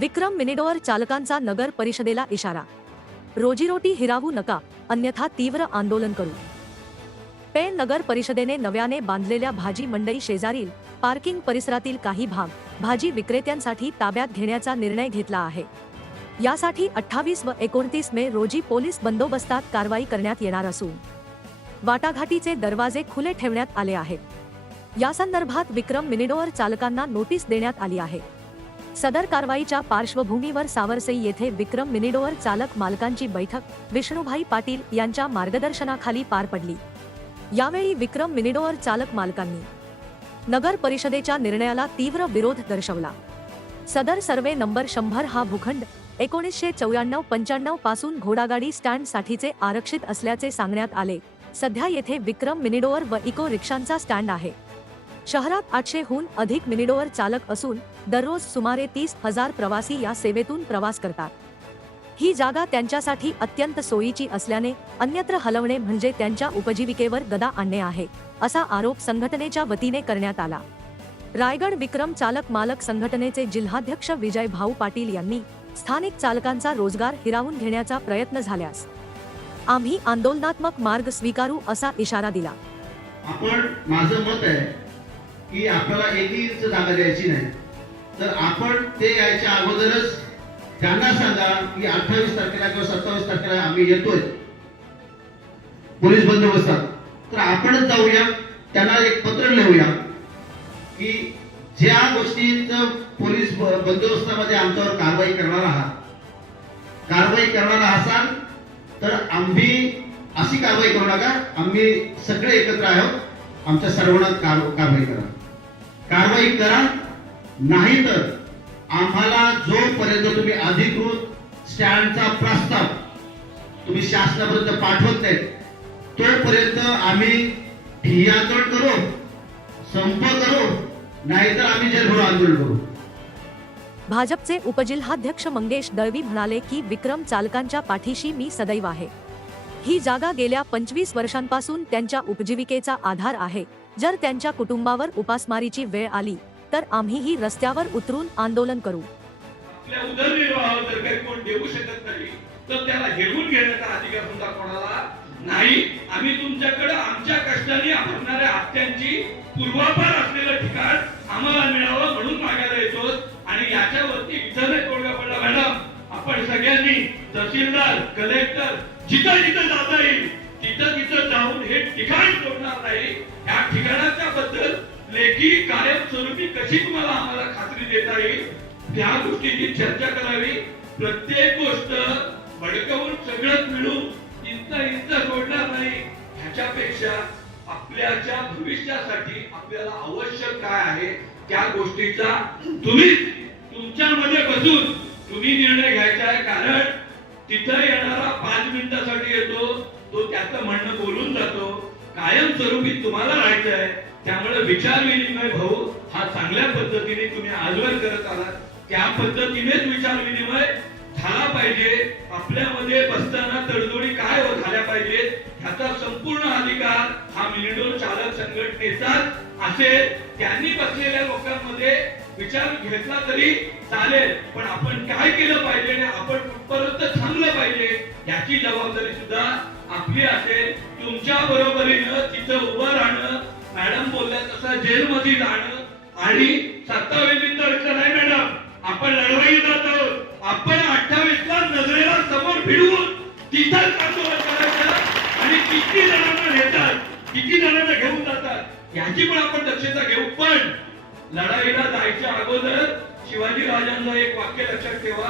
विक्रम मिनिडोअर चालकांचा नगर परिषदेला इशारा, रोजीरोटी हिरावू नका अन्यथा तीव्र आंदोलन करू। पेण नगर परिषदेने नव्याने बांधलेल्या भाजी मंडई शेजारील पार्किंग परिसरातील काही भाग भाजी विक्रेत्यांसाठी ताब्यात घेण्याचा निर्णय घेतला आहे। यासाठी 28 व 29 मे रोजी पोलीस बंदोबस्तात कारवाई करण्यात येणार असून वाटाघाटीचे दरवाजे खुले ठेवण्यात आले आहेत। या संदर्भात विक्रम मिनिडोअर चालकांना नोटीस देण्यात आली आहे। सदर कारवाईच्या पार्श्वभूमीवर सावरसई येथे विक्रम मिनिडोअर चालक मालकांची बैठक विष्णुभाई पाटील यांच्या मार्गदर्शनाखाली पार पडली। यावेळी विक्रम मिनिडोअर चालक मालकांनी नगर परिषदेच्या निर्णयाला तीव्र विरोध दर्शवला। सदर सर्वे नंबर 100 हा भूखंड 1994-95 पासून घोडागाडी स्टँड साठीचे आरक्षित असल्याचे सांगण्यात आले। सध्या येथे विक्रम मिनिडोअर व इको रिक्षांचा स्टँड आहे। शहरात 800हून अधिक मिनिडोअर चालक असून दररोज सुमारे 30,000 प्रवासी या सेवेतून प्रवास करतात। ही जागा त्यांच्यासाठी अत्यंत सोयीची असल्याने अन्यत्र हलवणे म्हणजे त्यांच्या उपजीविकेवर गदा आणणे आहे, असा आरोप संघटनेच्या वतीने करण्यात आला। रायगड विक्रम चालक मालक संघटनेचे जिल्हाध्यक्ष विजय भाऊ पाटील यांनी स्थानिक चालकांचा रोजगार हिरावून घेण्याचा प्रयत्न झाल्यास आम्ही आंदोलनात्मक मार्ग स्वीकारू असा इशारा दिला। आपण माझं मत आहे की आपल्याला 1 इंच जागा द्यायची नाही, तर आपण ते यायच्या अगोदरच त्यांना सांगा की 28 तारखेला किंवा 27 तारखेला आम्ही येतोय पोलीस बंदोबस्तात, तर आपणच जाऊया, त्यांना एक पत्र लिहूया की ज्या गोष्टीचं पोलीस बंदोबस्तामध्ये आमच्यावर कारवाई करणार असाल तर आम्ही अशी कारवाई करू नका, आम्ही सगळे एकत्र आहोत, आमच्या सर्वांना कारवाई करा, नाही तर आम्हाला जोपर्यंत तुम्ही अधिकृत स्टँडचा प्रस्ताव तुम्ही शासनापर्यंत पाठवत नाही तोपर्यंत आम्ही ठिय्या आंदोलन करू, संप करू, नाहीतर आम्ही जलभरो आंदोलन करू। भाजपचे उपजिल्हाध्यक्ष मंगेश दळवी म्हणाले की विक्रम चालकांच्या पाठीशी मी सदैव आहे। ही जागा गेल्या 25 वर्षांपासून त्यांच्या उपजीविकेचा आधार आहे। जर त्यांच्या कुटुंबावर उपासमारीची वेळ आली तर आम्हीही रस्त्यावर उतरून आंदोलन करू। आपल्या उदरनिर्वाहावर जर काही कोण देऊ शकत नाही तर त्याला घेऊन घेण्याचा अधिकार सुद्धा कोणाला नाही। आम्ही तुमच्याकडे आमच्या कष्टाने भरणाऱ्या हप्त्यांची पूर्वापार असलेलं ठिकाण आम्हाला मिळावं म्हणून मागायला येतो आणि याच्यावरती इथं नाही तोडगा पडला। मॅडम, आपण सगळ्यांनी तहसीलदार, कलेक्टर जिथं जिथं जाता येईल तिथं जाऊन हे ठिकाण सोडणार नाही। या ठिकाणाच्या बद्दल लेखी कायमस्वरूपी कशी तुम्हाला आम्हाला खात्री देता येईल त्या गोष्टीची चर्चा करावी। प्रत्येक गोष्ट भडकवून सगळंच मिळून इंत सोडणार नाही। ह्याच्यापेक्षा आपल्याच्या भविष्यासाठी आपल्याला आवश्यक काय आहे त्या गोष्टीचा तुम्ही तुमच्यामध्ये बसून तुम्ही निर्णय घ्यायचा आहे। कारण तिथं येणारा 5 मिनिटासाठी येतो, तो त्याचं म्हणणं बोलून जातो, कायमस्वरूपी तुम्हाला राहायचं आहे। त्यामुळे विचार विनिमय भाऊ हा चांगल्या पद्धतीने तुम्ही आजवर करत आलात, त्या पद्धतीनेच विचार विनिमय झाला पाहिजे। आपल्यामध्ये बसताना तडजोडी काय झाल्या पाहिजे ह्याचा संपूर्ण अधिकार हा मिनिडोअर चालक संघटनेचा असेल। त्यांनी बसलेल्या लोकांमध्ये विचार घेतला तरी चालेल, पण आपण काय केलं पाहिजे आणि आपण कुठपर्यंत थांबलं पाहिजे याची जबाबदारी सुद्धा आपली असेल। तुमच्या बरोबरीनं तिथं उभं राहणं, मॅडम बोलल्या तसं जेलमध्ये जाणं आणि 27 तारखेला नाही मॅडम, आपण लढवाई जात आहोत। आपण 28 ला नजरेला समोर भिडवून तिथंच आंदोलन करायचं आणि किती जणांना नेतात, किती जणांना घेऊन जातात याची पण आपण दक्षता घेऊ। पण लढाईला जायच्या अगोदर शिवाजी राजांचं एक वाक्य लक्षात ठेवा,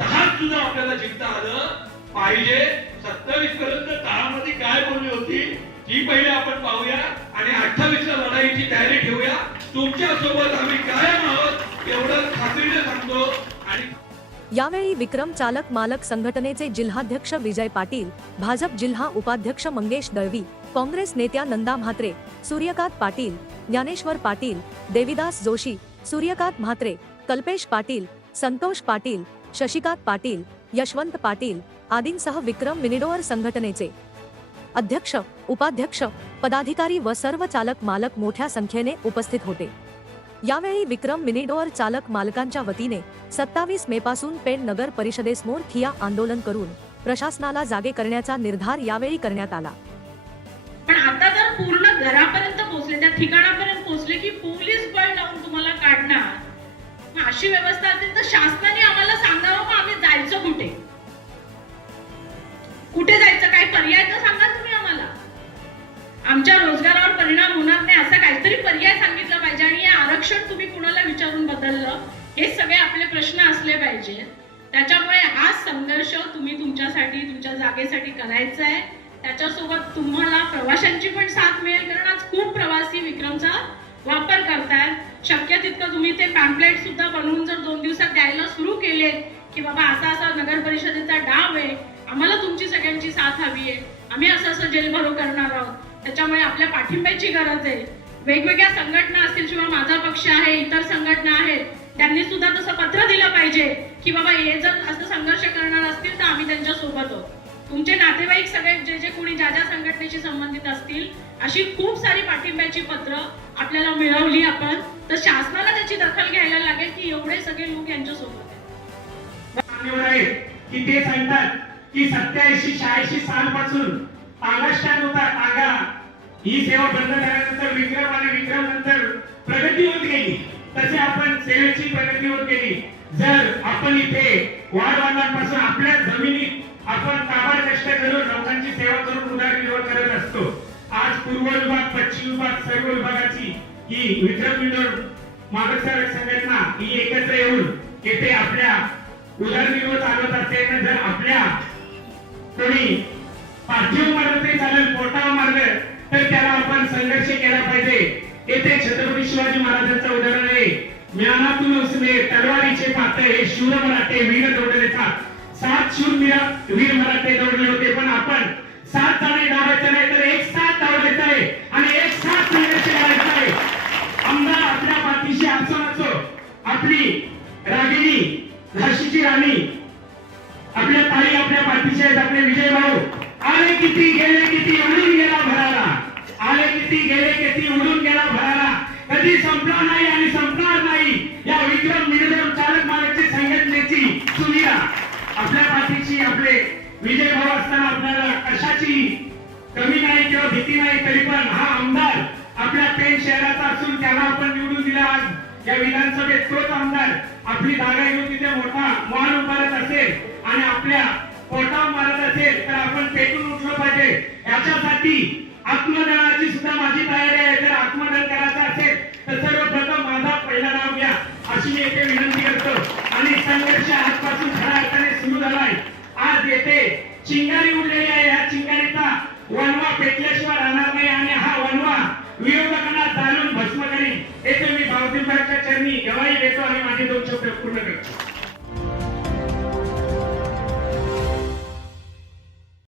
तहात सुद्धा आपल्याला जिंकता आलं पाहिजे। 27 पर्यंत तहामध्ये काय बोलली होती ती पहिले आपण पाहूया आणि 28 ला लढाईची तयारी ठेवूया। तुमच्या सोबत आम्ही कायम आहोत एवढं खात्रीने सांगतो। आणि यावेळी विक्रम चालक मालक संघटनेचे जिल्हाध्यक्ष विजय पाटील, भाजप जिल्हा उपाध्यक्ष मंगेश दळवी, काँग्रेस नेत्या नंदा म्हात्रे, सूर्यकांत पाटील, ज्ञानेश्वर पाटील, देविदास जोशी, सूर्यकांत म्हात्रे, कल्पेश पाटील, संतोष पाटील, शशिकांत पाटील, यशवंत पाटील आदींसह विक्रम मिनिडोअर संघटनेचे अध्यक्ष, उपाध्यक्ष, पदाधिकारी व सर्व चालक मालक मोठ्या संख्येने उपस्थित होते। यावेळी विक्रम मिनीडोअर चालक मालकांच्या वतीने 27 मे पासून पेण नगर परिषदेसमोर ठिय्या आंदोलन करून प्रशासनाला जागे करण्याचा निर्धार यावेळी करण्यात आला. पण आता जर पूर्ण घरापर्यंत पोहोचले, त्या ठिकाणापर्यंत पोहोचले की पोलीस बळ लावून तुम्हाला काढणार, मग अशी व्यवस्था असेल तर शासनाने आम्हाला सांगावं, मग आम्ही जायचं कुठे? कुठे जायचं? काय पर्याय तर सांगा तुम्ही आम्हाला. आमच्या रोजगारावर परिणाम होणार नाही असा काहीतरी पर्याय सांगितला पाहिजे. आणि हे आरक्षण तुम्ही कुणाला विचारून बदललं, हे सगळे आपले प्रश्न असले पाहिजे. त्याच्यामुळे हा संघर्ष तुम्ही तुमच्यासाठी, तुमच्या जागेसाठी करायचा आहे. त्याच्यासोबत तुम्हाला प्रवाशांची पण साथ मिळेल, कारण आज खूप प्रवासी विक्रमचा वापर करतात. शक्य तितकं तुम्ही ते पॅम्पलेट सुद्धा बनवून जर 2 दिवसात द्यायला सुरू केले की बाबा असा असा नगर परिषदेचा डाव आहे, आम्हाला तुमची सगळ्यांची साथ हवी आहे, आम्ही असं असं जेल भरो करणार आहोत, त्याच्यामुळे आपल्या पाठिंब्याची गरज आहे. वेगवेगळ्या संघटना असतील किंवा माझा पक्ष आहे, इतर संघटना आहेत, त्यांनी सुद्धा तसं पत्र दिलं पाहिजे की बाबा हे जर असं संघर्ष करणार असतील तर आम्ही त्यांच्या सोबत आहोत. तुमचे नातेवाईक सगळे जे जे कोणी ज्या ज्या संघटनेशी संबंधित असतील, अशी खूप सारी पाठिंब्याची पत्र आपल्याला मिळवली आपण, तर शासनाला त्याची दखल घ्यायला लागेल की एवढे सगळे लोक यांच्या सोबत आहेत. की ते सांगतात की 87-86 सालपासून टांगा स्टँड होता, टांगा ही सेवा बंद झाल्यानंतर विक्रम आणि विक्रम नंतर प्रगती होत गेली, तसे आपण सेवेची प्रगती होत गेली. जर आपण इथे वाढवांपासून आपल्या जमिनीत आपण काबाड कष्ट करून लोकांची सेवा करून उदरनिर्वाह करत असतो. आज पूर्व विभाग, पश्चिम विभाग, सर्व विभागाची ही विक्रम मिनीडोअर मागासवर्ग संघटना ही एकत्र येऊन येथे आपल्या उदरनिर्वाह चालवत असताना जर आपल्या कोणी पाठीवर मारलं तरी चालेल, पोटावर मारलं तर त्याला आपण संघर्ष केला पाहिजे. येथे छत्रपती शिवाजी महाराजांचं उदाहरण आहे, ज्ञानातून उसने तलवारीचे पाते हे शूर मराठे वीर दौडले था. 7 शूर वीर मराठे दौडले होते, पण आपण 7 जण दौडायचं नाही तर एक साथ दौडायचं आहे आणि एक साथ संघर्ष करायचा आहे. आमदार आपल्या पाठीशी असो नसो, आपली रागिणी झाशीची राणी आपल्या ताई आपल्या पाठीशी आहेत. आपले विजय भाऊ आले किती गेले किती उडून गेला भराला, आले किती गेले किती उडून गेला भराला, कधी संपला नाही आणि संपणार नाही या विक्रम मिनीडोअर चालक मालकाची संघटनेची सुविधा आपल्या पाठीशी आपले विजय भाऊ असताना आपल्याला कशाची कमी नाही किंवा भीती नाही. तरी पण हा आमदार आपल्या पेण शहराचा असून त्याला आपण निवडून दिला. आज या विधानसभेत तोच आमदार आपली जागा घेऊन तिथे मोठा मान उभारत असेल आणि आपल्या पोटावर मारत असेल तर आपण पेटून उठलं पाहिजे. याच्यासाठी आत्मदनाची सुद्धा माझी तयारी आहे. जर आत्मदन करायचं असेल तर सर्वप्रथम माझा पहिला नाव घ्या अशी मी येथे विनंती करतो. आणि संघर्ष आजपासून खऱ्या अर्थाने सुरू झालाय. आज येथे चिंगारी उडलेली आहे. या चिंगारीचा वनवा पेटल्याशिवाय राहणार नाही आणि हा वनवा विरोधकांना जाणून भस्म करीन. येथे मी भावतींच्या चरणी गवाही देतो आणि माझे 2 शब्द पूर्ण करतो.